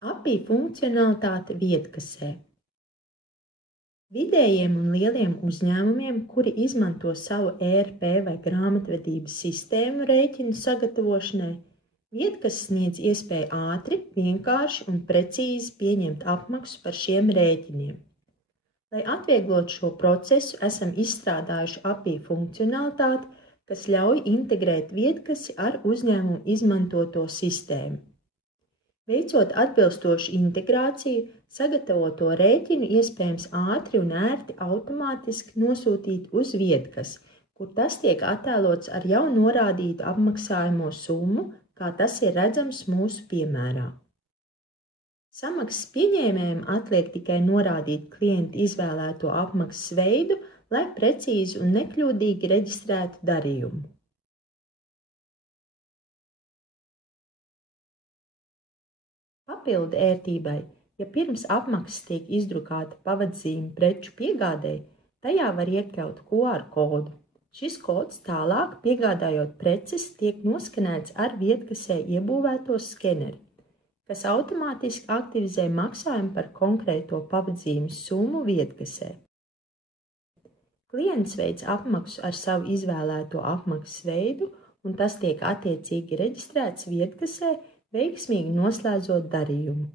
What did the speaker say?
API funkcionalitāte viedkasē. Vidējiem un lieliem uzņēmumiem, kuri izmanto savu ERP vai grāmatvedības sistēmu rēķinu sagatavošanai, viedkase sniedz iespēju ātri, vienkārši un precīzi pieņemt apmaksu par šiem rēķiniem. Lai atvieglotu šo procesu, esam izstrādājuši API funkcionalitāti, kas ļauj integrēt viedkasi ar uzņēmumu izmantoto sistēmu. Veicot atbilstošu integrāciju, sagatavoto rēķinu iespējams ātri un ērti automātiski nosūtīt uz viedkasi, kur tas tiek attēlots ar jau norādītu apmaksājamo summu, kā tas ir redzams mūsu piemērā. Samaksas pieņēmējam atliek tikai norādīt klienta izvēlēto apmaksas veidu, lai precīzi un nekļūdīgi reģistrētu darījumu. Papildu ērtībai, ja pirms apmaksas tiek izdrukāta pavadzīme preču piegādēji, tajā var iekļaut QR kodu. Šis kods tālāk, piegādājot preces, tiek noskanēts ar viedkasē iebūvēto skeneri, kas automātiski aktivizē maksājumu par konkrēto pavadzīmes summu viedkasē. Klients veic apmaksu ar savu izvēlēto apmaksas veidu, un tas tiek attiecīgi reģistrēts viedkasē, veiksmīgi noslēdzot darījumu.